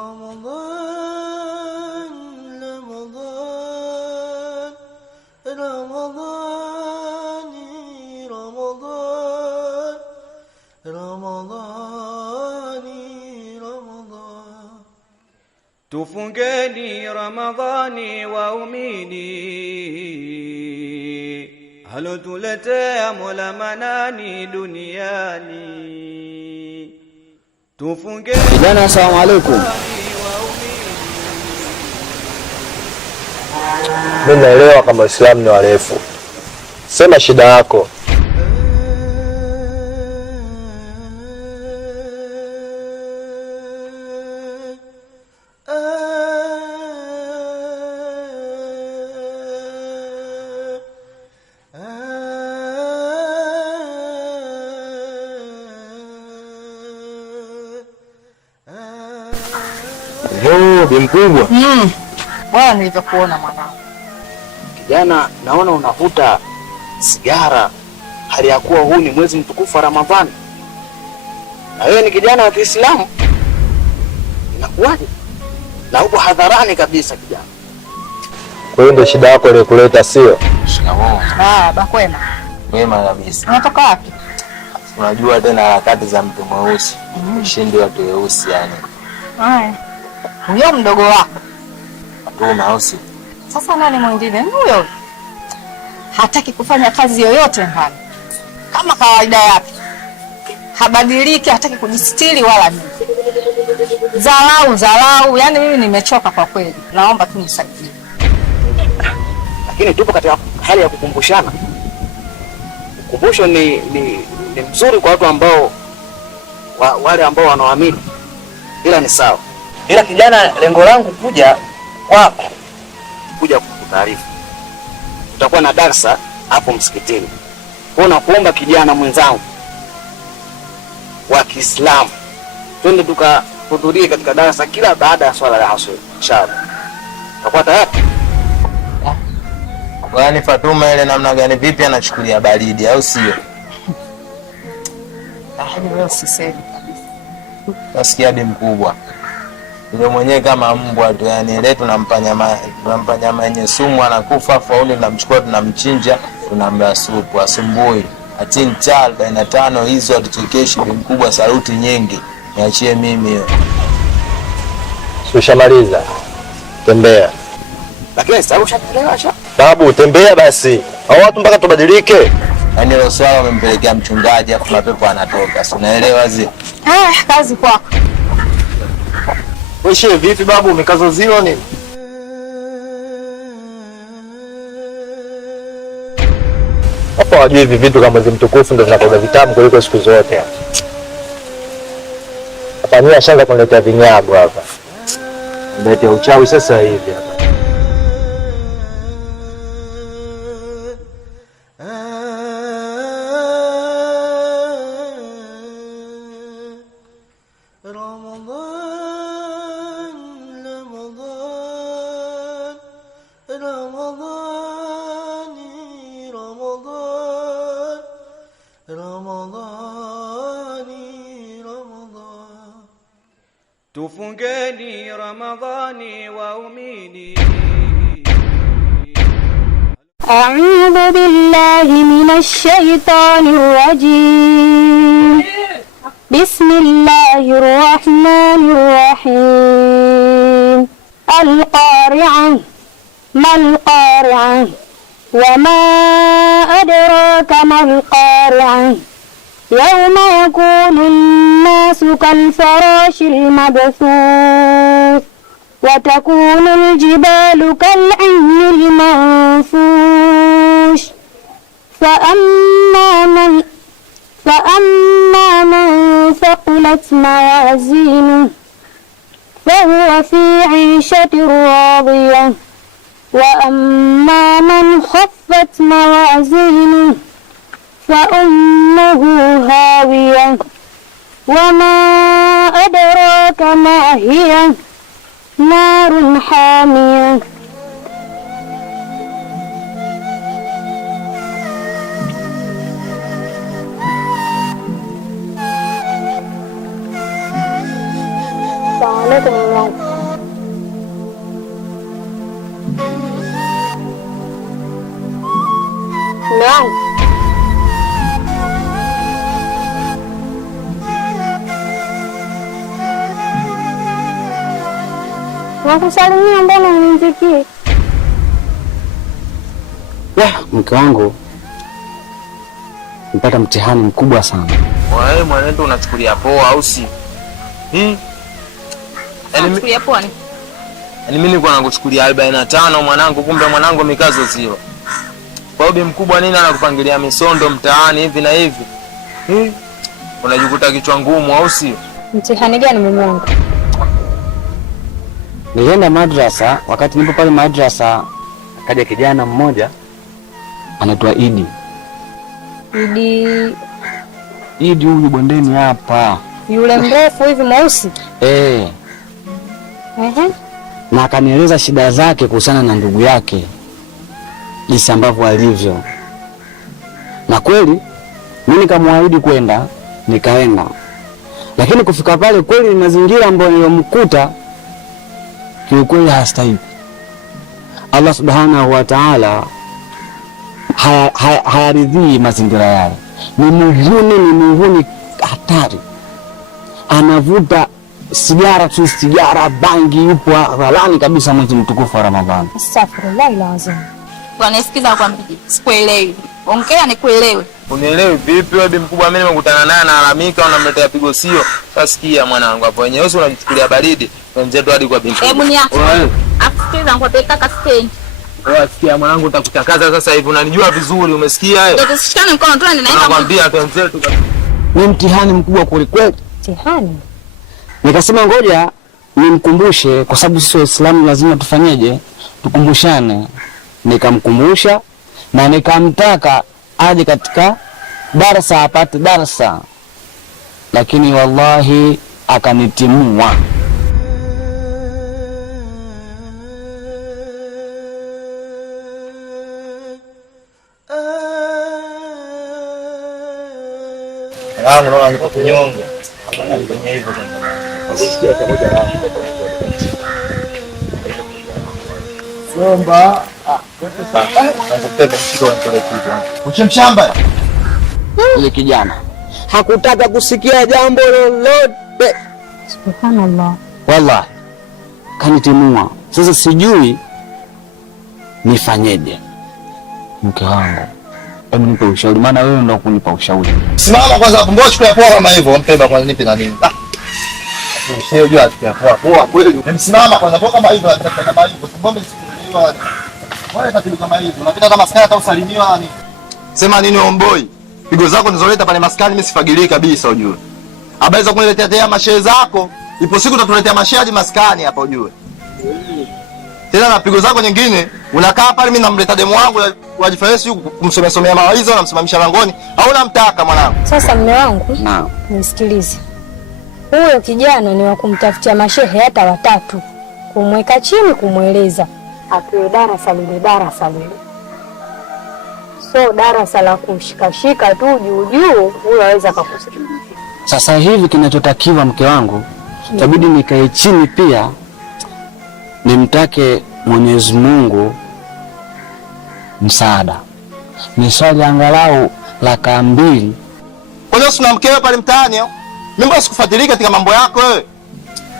رمضان رمضان رمضان رمضان رمضان رمضان Tufungeni Ramadhani waumini, halotuletea Mola manani duniani. Tufungeni Kijana, asalamu alaykum. Mimi naelewa kama Uislamu ni warefu. Sema shida yako. Bimkubwa. Bwana, nilivyokuona mwanangu. Kijana, naona unavuta sigara hali ya kuwa huu ni mwezi mtukufu wa Ramadhani. Na wewe ni kijana wa Kiislamu. Inakuwaje? Na upo hadharani kabisa kijana. Kwa hiyo ndio shida yako ile kuleta, sio? Shikamoo. Bakwema. Wema kabisa. Unatoka wapi? Unajua tena harakati za mtu mweusi. Ushindi watu weusi yani. Haya. Huyo mdogo wako. Fatuma ausi. Sasa nani mwingine? Huyo. Hataki kufanya kazi yoyote ndani. Kama kawaida yake. Habadiliki, hataki kujistiri wala nini. Zalau. Yaani mimi nimechoka kwa kweli. Naomba tu nisaidie. Lakini tupo katika hali ya kukumbushana. Ukumbusho ni mzuri kwa watu ambao wale ambao wanaamini. Ila ni sawa. Ila kijana, lengo langu kuja kwako, kuja kukutaarifu. Tutakuwa na darasa hapo msikitini. Kwa nakuomba kijana mwenzangu wa Kiislamu, twende tukahudhurie katika darasa kila baada ya swala la asr. Inshallah. Tutakuwa tayari. Kwani Fatuma ile namna gani, vipi anachukulia baridi au sio? Wewe usiseme kabisa. Nasikia hadi mkubwa. Yule mwenyewe kama mbwa tu, yani ile tunampa nyama yenye sumu anakufa, fauli tunamchukua tunamchinja, tunamla supu asumbui. Atini cha 45 hizo atuchekeshi mkubwa, saluti nyingi. Niachie mimi hiyo. Ushamaliza. Tembea. Lakini sasa ushachelewa acha. Babu, tembea basi. Hao watu mpaka tubadilike. Yaani ile swala umempelekea mchungaji afu mapepo anatoka. Si unaelewa zi? Kazi kwako. Wewe vipi babu, umekaza zio nini? Hapo wajui hivi vitu kama mwezi mtukufu ndio vinakuwa vitamu kuliko siku zote. Hapa ni ashanga kuniletea vinyago hapa. Ndio uchawi sasa hivi hapa. Tufungeni Ramadhani waumini. أعوذ بالله من الشيطان الرجيم بسم الله الرحمن الرحيم القارعة ما القارعة وما أدراك ما القارعة يوم يكون الناس كالفراش المبثوث وتكون الجبال كالعهن المنفوش فأما من ثقلت موازينه فهو في عيشة راضية وأما من خفت موازينه فأمه هاوية وما أدراك ما هي نار حامية. alaikum mume wangu. Mume wangu. Nakusalimia, mbona uniitikii? Mke wangu mpata mtihani mkubwa sana. Wewe mwanendo unachukulia poa au si? Unachukulia poa ni? Yaani mimi nilikuwa nakuchukulia 45 mwanangu, kumbe mwanangu mikazo sio. Kwa hiyo mkubwa nini anakupangilia misondo mtaani hivi na hivi? Unajikuta kichwa ngumu au si? Mtihani gani mume wangu? Nilienda madrasa, wakati nipo pale madrasa akaja kijana mmoja anaitwa Idi. Idi huyu bondeni hapa. Yule mrefu hivi mweusi? Na akanieleza shida zake kuhusiana na ndugu yake, jinsi ambavyo alivyo. Na kweli mimi nikamwahidi kwenda, nikaenda. Lakini kufika pale kweli mazingira ambayo nilomkuta kiukweli hastahili. Allah Subhanahu wa Ta'ala hayaridhii mazingira yale. Ni muhuni hatari. Anavuta sigara, bangi, yupo halani kabisa mwezi mtukufu wa Ramadhani. Astaghfirullah lazim. Wanasikiza kwambie, sikuelewi. Ongea nikuelewe. Unielewi vipi wewe mkubwa? Mimi nimekutana naye analalamika, unamletea pigo sio. Sasikia mwanangu hapo wenyewe wewe unajichukulia baridi. Wenzetu hadi kwa binti. Hebu niache. Afikiza ngwapeka kaka stendi. Wewe sikia mwanangu, utakuchakaza sasa hivi, unanijua vizuri, umesikia wewe? Ndio tushikane mkono tu naenda. Nakwambia wenzetu ni mtihani mkubwa kweli. Mtihani? Nikasema ngoja nimkumbushe, kwa sababu sisi Waislamu lazima tufanyeje? Tukumbushane. Nikamkumbusha na nikamtaka aje katika darasa, apate darasa, lakini wallahi akanitimua. Naona niko kunyonga. Alifanya hivyo kwa kusikia pamoja na Somba. Uchemshamba. Yule kijana hakutaka kusikia jambo lolote. Subhanallah. Wallahi kanitimua. Sasa sijui nifanyeje. Mke wangu, hebu nipe ushauri, maana wewe ndio kunipa ushauri. Simama kwanza hapo, mbona chukua poa kama hivyo? Mpemba kwanza nipe na nini? Sio jua chukua poa kweli. Simama kwanza poa kama hivyo, kama hivyo. Ngombe sikuelewa. Wale tatizo kama hivyo. Unapita kama maskani hata usalimiwa nani? Sema nini omboi? Pigo zako nizoleta pale maskani mimi sifagilii kabisa ujue. Habari za kuniletea tena mashehe zako, ipo siku utatuletea mashehe hadi maskani hapa ujue. Tena na pigo zako nyingine, unakaa pale mimi namleta demu wangu wajifanya huku kumsomea mawaidha na msimamisha langoni, au unamtaka mwanangu. Sasa mume wangu, naam, nisikilize. Huyo kijana ni wa kumtafutia mashehe hata watatu, kumweka chini, kumweleza apewe darasa lile. So darasa la kushikashika tu juu, huyo aweza kukusikia. Sasa hivi kinachotakiwa mke wangu, itabidi nikae chini pia nimtake Mwenyezi Mungu msaada. Niswali angalau rakaa 2. Kwa nini usina mkeo pale mtaani? Mimi mbona sikufuatilia katika mambo yako wewe?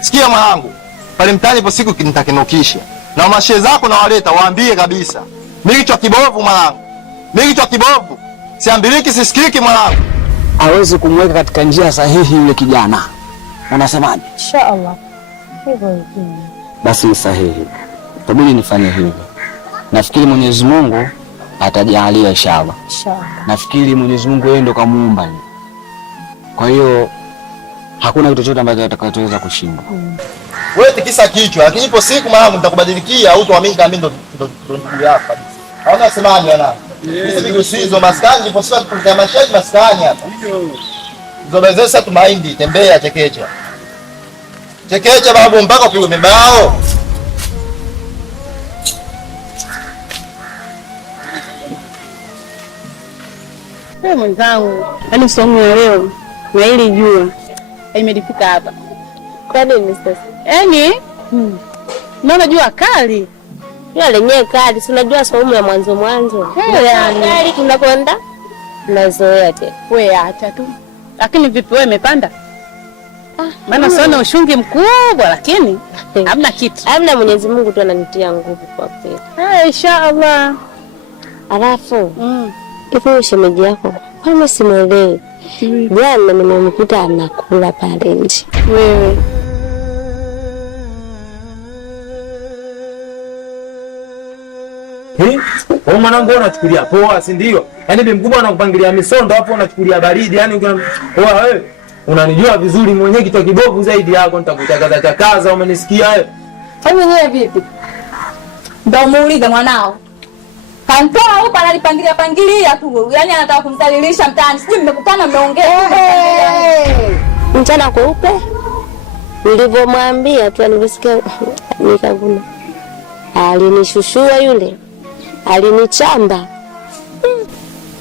Sikia mwanangu, pale mtaani ipo siku nitakinukisha. Na mashehe zako na waleta waambie kabisa. Mimi kichwa kibovu mwanangu. Mimi kichwa kibovu. Siambiliki sisikiki mwanangu. Aweze kumweka katika njia sahihi yule kijana. Unasemaje? Inshallah. Hivyo. Basi ni sahihi. Tabidi nifanye hivyo. Nafikiri Mwenyezi Mungu atajalia inshallah. Inshallah. Nafikiri Mwenyezi Mungu yeye ndo kamuumba yeye. Kwa hiyo hakuna kitu chochote ambacho atakachoweza kushinda. Wewe tikisa kichwa, lakini ipo siku mwanangu nitakubadilikia au tuamini kama mimi ndo ndugu yako kabisa. Hauna semaje mwanangu? Hizo sizo maskani ipo siku tukuletea mashaji maskani hapa. Zobeze sasa tumaindi tembea chekecha. Chekecha babu mpaka upigwe mibao. Wewe mwenzangu, yaani somo leo na ili jua imelifika hapa. Kwa nini sasa? Yaani naona jua kali. Jua lenyewe kali, si unajua saumu ya mwanzo. Yani Kali tunakwenda tunazoea tena. wewe acha tu. Lakini vipi wewe umepanda? Maana sana ushungi mkubwa lakini hamna kitu. Hamna, Mwenyezi Mungu tu ananitia nguvu kwa kweli. Inshallah. Alafu hivi shemeji yako kama simuelewi. Jana nimemkuta anakula pale nje. Wewe Wewe mwanangu unachukulia poa, si ndio? Yaani bibi mkubwa anakupangilia misondo hapo unachukulia baridi. Yaani poa wewe. Unanijua vizuri mwenyewe, kitu kibovu zaidi yako nitakutakaza chakaza, umenisikia wewe? Wewe mwenyewe vipi? Ndio muulize mwanao. Kantoa huko analipangilia tu. Yaani anataka kumdhalilisha mtaani. Sijui mmekutana mmeongea. Mchana kweupe. Nilivyomwambia tu nilisikia nikaguna. Alinishushua yule. Alinichamba.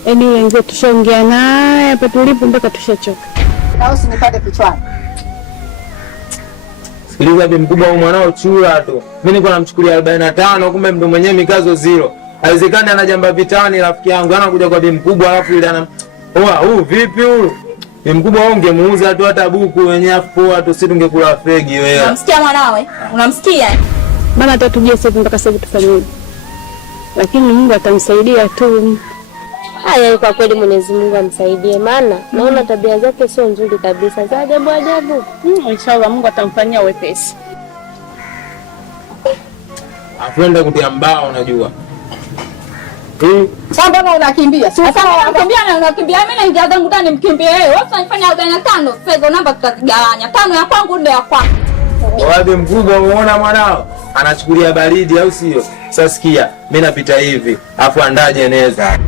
yaani yule mzee tushaongea naye hapa tulipo mpaka tushachoka. Na usinipate kichwani. Sikiliza bibi mkubwa, huyu mwanao chura tu. Mimi niko namchukulia 45 kumbe mtu mwenyewe mikazo 0. Haiwezekani anajamba vitani rafiki yangu. Anakuja kwa bibi mkubwa alafu ile ana huyu vipi huyu? Bibi mkubwa ungemuuza tu hata buku wenyewe afu poa tu, sisi tungekula fegi wewe. Unamsikia mwanawe? Unamsikia? Maana hata tujue sasa mpaka sasa tufanye. Lakini Mungu atamsaidia tu. Haya, kwa kweli Mwenyezi Mungu amsaidie, maana naona tabia zake sio nzuri kabisa, za ajabu ajabu. Inshallah Mungu atamfanyia wepesi. Afenda kutia mbao unajua. Sasa mbona unakimbia? Sasa unakimbia mimi naingia zangu ndani mkimbie wewe. Wewe unafanya 45, fedha namba tutagawanya. 5 ya kwangu ndio ya kwako. Wabe mkubwa umeona mwanao anachukulia baridi au sio? Sasa sikia, mimi napita hivi, afu andaa jeneza.